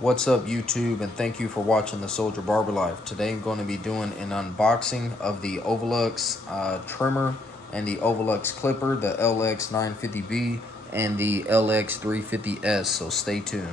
What's up YouTube, and thank you for watching the Soldier Barber Life. Today I'm going to be doing an unboxing of the Ovlux trimmer and the Ovlux clipper, the LX-950B and the LX-350S, so stay tuned.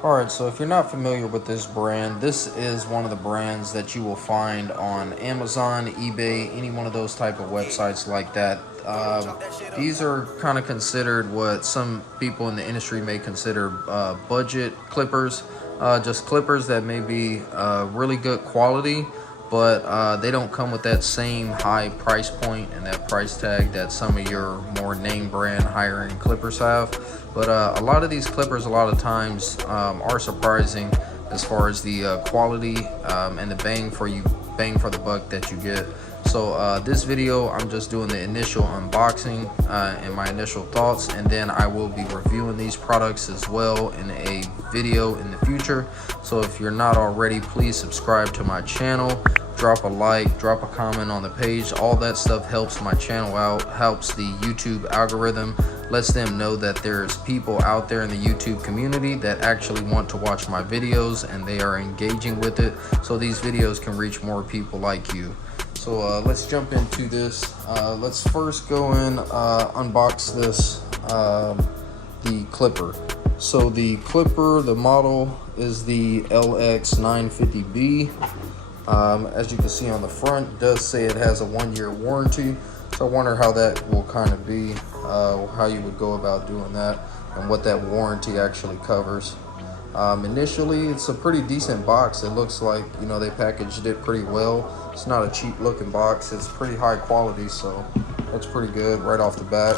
Alright, so if you're not familiar with this brand, this is one of the brands that you will find on Amazon, eBay, any one of those type of websites like that. These are kind of considered what some people in the industry may consider budget clippers, just clippers that may be really good quality, but they don't come with that same high price point and that price tag that some of your more name brand higher end clippers have. But a lot of these clippers a lot of times are surprising as far as the quality and the bang for the buck that you get. So this video, I'm just doing the initial unboxing and my initial thoughts, and then I will be reviewing these products as well in a video in the future. So if you're not already, please subscribe to my channel, drop a like, drop a comment on the page. All that stuff helps my channel out, helps the YouTube algorithm, lets them know that there's people out there in the YouTube community that actually want to watch my videos and they are engaging with it, so these videos can reach more people like you. So let's jump into this. Let's first go and unbox this, the clipper. So the clipper, the model is the LX-950B. As you can see on the front, it does say it has a 1-year warranty. So I wonder how that will kind of be, how you would go about doing that and what that warranty actually covers. Initially, it's a pretty decent box. It looks like, you know, they packaged it pretty well. It's not a cheap looking box. It's pretty high quality, so that's pretty good right off the bat.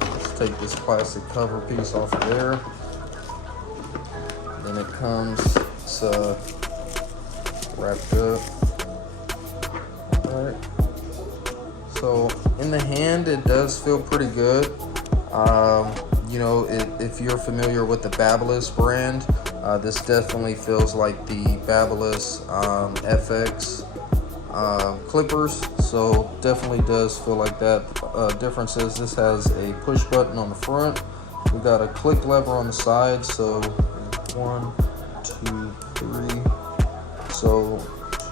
Let's take this plastic cover piece off of there. Then it comes, it's wrapped up. All right. So in the hand, it does feel pretty good. You know, if you're familiar with the Babyliss brand, this definitely feels like the Babyliss FX clippers. So definitely does feel like that. Difference is this has a push button on the front. We got a click lever on the side. So 1, 2, 3. So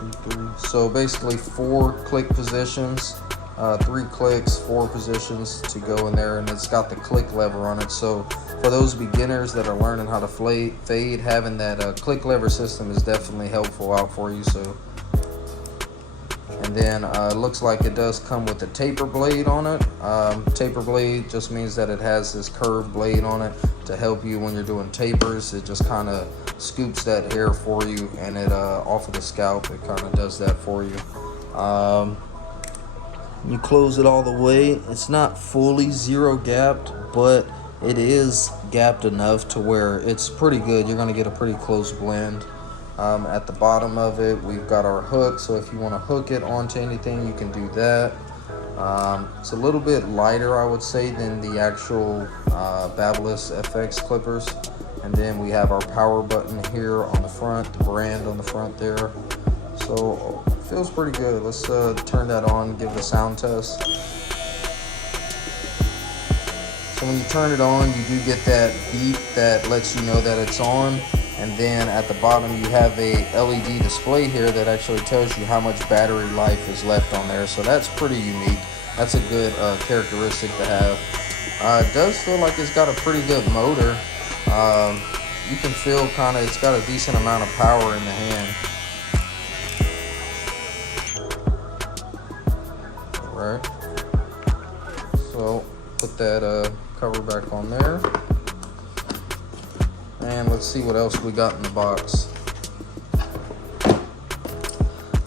2, 3. So basically 4 click positions. 3 clicks, 4 positions to go in there, and it's got the click lever on it. So for those beginners that are learning how to fade, having that click lever system is definitely helpful out for you. So, and then it looks like it does come with a taper blade on it. Taper blade just means that it has this curved blade on it to help you when you're doing tapers. It just kind of scoops that hair for you, and it off of the scalp, it kind of does that for you. You close it all the way. It's not fully zero gapped, but it is gapped enough to where it's pretty good. You're going to get a pretty close blend. At the bottom of it, we've got our hook, so if you want to hook it onto anything, you can do that. It's a little bit lighter, I would say, than the actual Babyliss FX clippers. And then we have our power button here on the front, the brand on the front there. So feels pretty good. Let's turn that on, give it a sound test. So when you turn it on, you do get that beep that lets you know that it's on. And then at the bottom, you have a LED display here that actually tells you how much battery life is left on there. So that's pretty unique. That's a good characteristic to have. It does feel like it's got a pretty good motor. You can feel kind of, it's got a decent amount of power in the hand. Right, so put that cover back on there, and let's see what else we got in the box.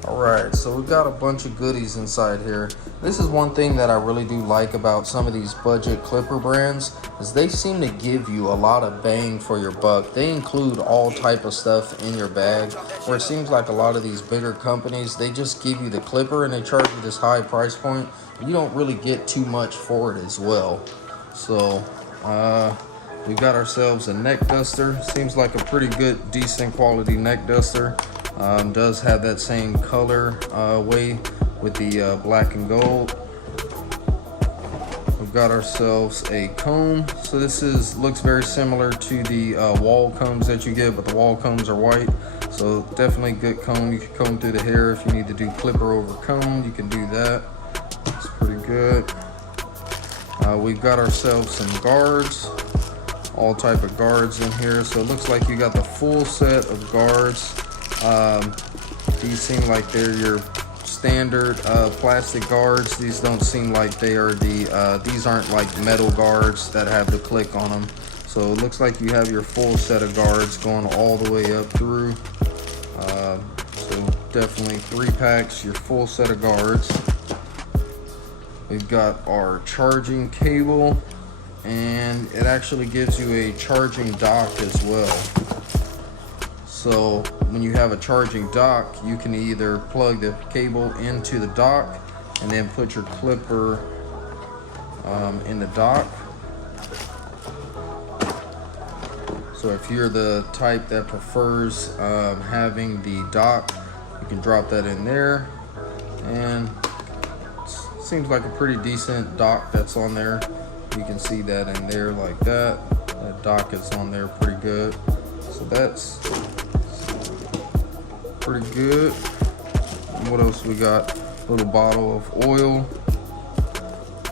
Alright, so we've got a bunch of goodies inside here. This is one thing that I really do like about some of these budget clipper brands, is they seem to give you a lot of bang for your buck. They include all type of stuff in your bag, where it seems like a lot of these bigger companies, they just give you the clipper and they charge you this high price point. You don't really get too much for it as well. So we've got ourselves a neck duster. Seems like a pretty good, decent quality neck duster. Does have that same color way with the black and gold. We've got ourselves a comb. So this looks very similar to the wall combs that you get, but the wall combs are white. So definitely good comb. You can comb through the hair. If you need to do clipper over comb, you can do that. It's pretty good. We've got ourselves some guards, all type of guards in here. So it looks like you got the full set of guards. These seem like they're your standard plastic guards. These don't seem like they are these aren't like metal guards that have the click on them. So it looks like you have your full set of guards going all the way up through. So definitely 3 packs, your full set of guards. We've got our charging cable, and it actually gives you a charging dock as well. So when you have a charging dock, you can either plug the cable into the dock and then put your clipper in the dock. So if you're the type that prefers having the dock, you can drop that in there, and it seems like a pretty decent dock that's on there. You can see that in there like that. That dock is on there pretty good. So that's pretty good. And what else we got? A little bottle of oil.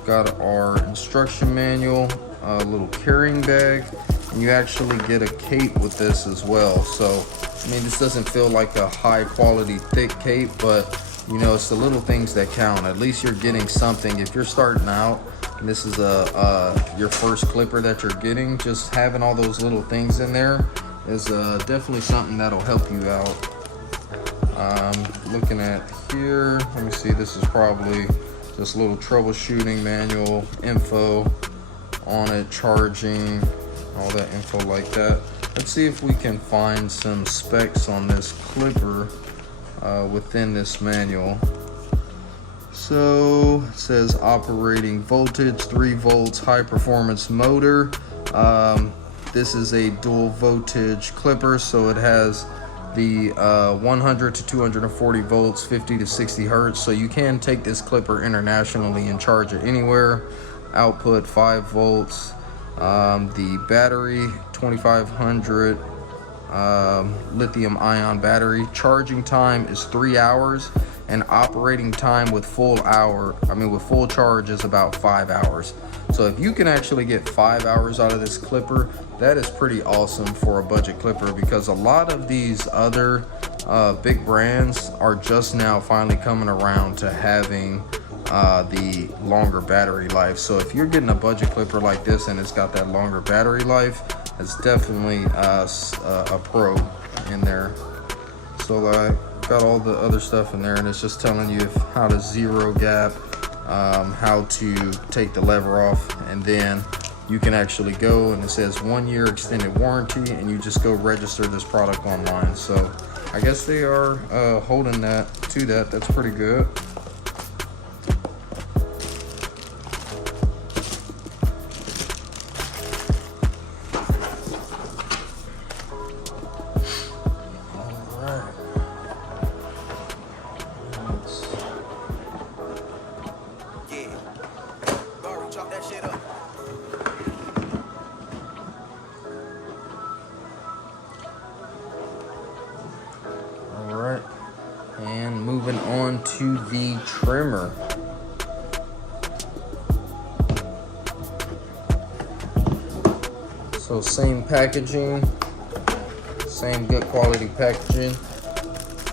Got our instruction manual, a little carrying bag, and you actually get a cape with this as well. So I mean, this doesn't feel like a high quality thick cape, but you know, it's the little things that count. At least you're getting something. If you're starting out and this is your first clipper that you're getting, just having all those little things in there is definitely something that'll help you out. Looking at here, let me see, this is probably just a little troubleshooting manual, info on it, charging, all that info like that. Let's see if we can find some specs on this clipper within this manual. So it says operating voltage 3 volts, high performance motor. This is a dual voltage clipper, so it has the 100 to 240 volts, 50 to 60 hertz. So you can take this clipper internationally and charge it anywhere. Output 5 volts. The battery 2500 lithium ion battery. Charging time is 3 hours, and operating time with full charge is about 5 hours. So if you can actually get 5 hours out of this clipper, that is pretty awesome for a budget clipper, because a lot of these other big brands are just now finally coming around to having the longer battery life. So if you're getting a budget clipper like this and it's got that longer battery life, it's definitely a pro in there. So I got all the other stuff in there, and it's just telling you how to zero gap, how to take the lever off, and then you can actually go, and it says 1 year extended warranty, and you just go register this product online. So I guess they are holding that to that. That's pretty good. Alright, and moving on to the trimmer. So same packaging, same good quality packaging.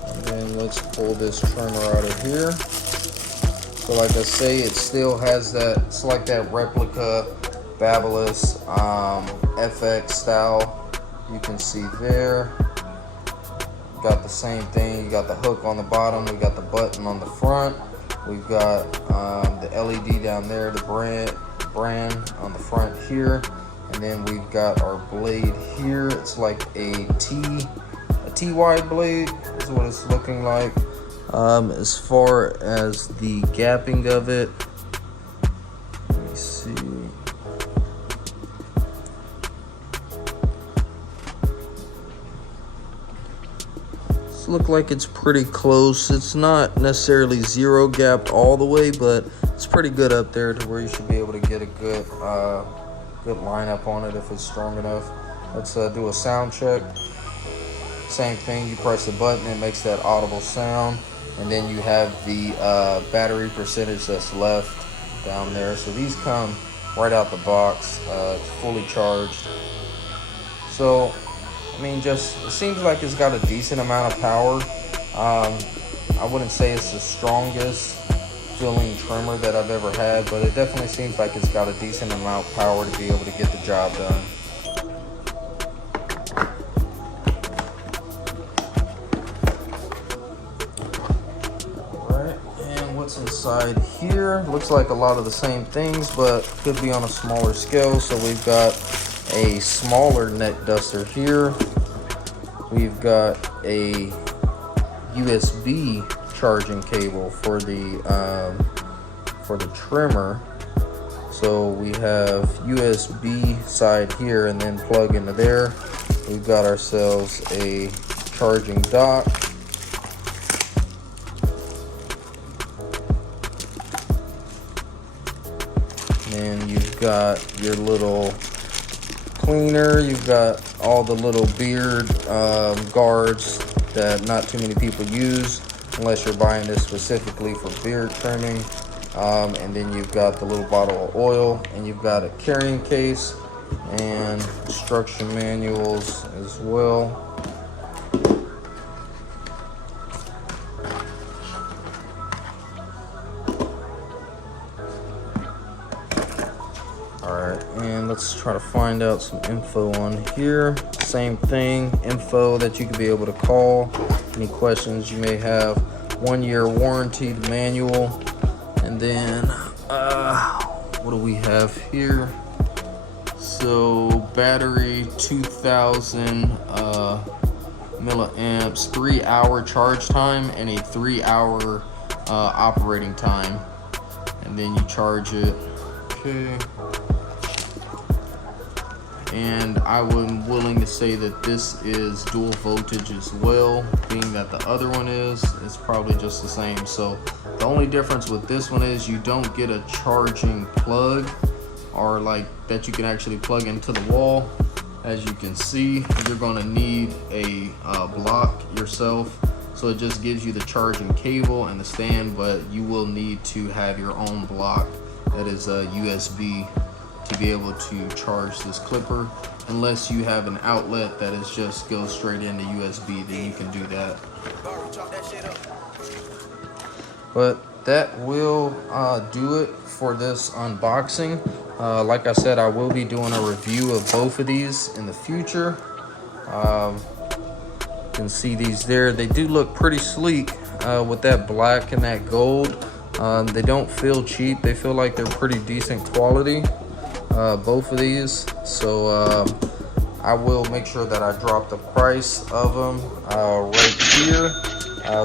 And then let's pull this trimmer out of here. So like I say, it still has that, it's like that replica Babyliss FX style. You can see there. Got the same thing. You got the hook on the bottom. We got the button on the front. We've got the LED down there, the brand on the front here. And then we've got our blade here. It's like a T-wide blade is what it's looking like. As far as the gapping of it, let me see. look like it's pretty close. It's not necessarily zero gapped all the way, but it's pretty good up there to where you should be able to get a good good lineup on it if it's strong enough. Let's do a sound check. Same thing, you press the button, it makes that audible sound, and then you have the battery percentage that's left down there. So these come right out the box, fully charged. So I mean, just it seems like it's got a decent amount of power. I wouldn't say it's the strongest filling trimmer that I've ever had, but it definitely seems like it's got a decent amount of power to be able to get the job done. Alright, and what's inside here? Looks like a lot of the same things, but could be on a smaller scale. So we've got a smaller neck duster here. We've got a USB charging cable for the trimmer. So we have USB side here and then plug into there. We've got ourselves a charging dock. And you've got your little cleaner. You've got all the little beard guards that not too many people use unless you're buying this specifically for beard trimming. And then you've got the little bottle of oil, and you've got a carrying case and instruction manuals as well. Alright, and let's try to find out some info on here. Same thing, info that you could be able to call. Any questions you may have. 1-year warranty, the manual. And then, what do we have here? So, battery 2000 milliamps, 3-hour charge time, and a 3-hour operating time. And then you charge it. Okay. And I am willing to say that this is dual voltage as well, being that the other one is, it's probably just the same. So the only difference with this one is you don't get a charging plug, or like that you can actually plug into the wall. As you can see, you're going to need a block yourself. So it just gives you the charging cable and the stand, but you will need to have your own block that is a USB to be able to charge this clipper, unless you have an outlet that is just goes straight into USB, then you can do that. But that will do it for this unboxing. Like I said, I will be doing a review of both of these in the future. You can see these there. They do look pretty sleek with that black and that gold. They don't feel cheap. They feel like they're pretty decent quality. Both of these, so I will make sure that I drop the price of them right here,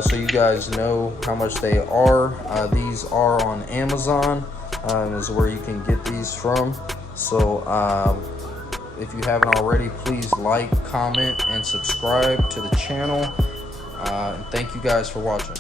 so you guys know how much they are. These are on Amazon, is where you can get these from. So if you haven't already, please like, comment, and subscribe to the channel. And thank you guys for watching.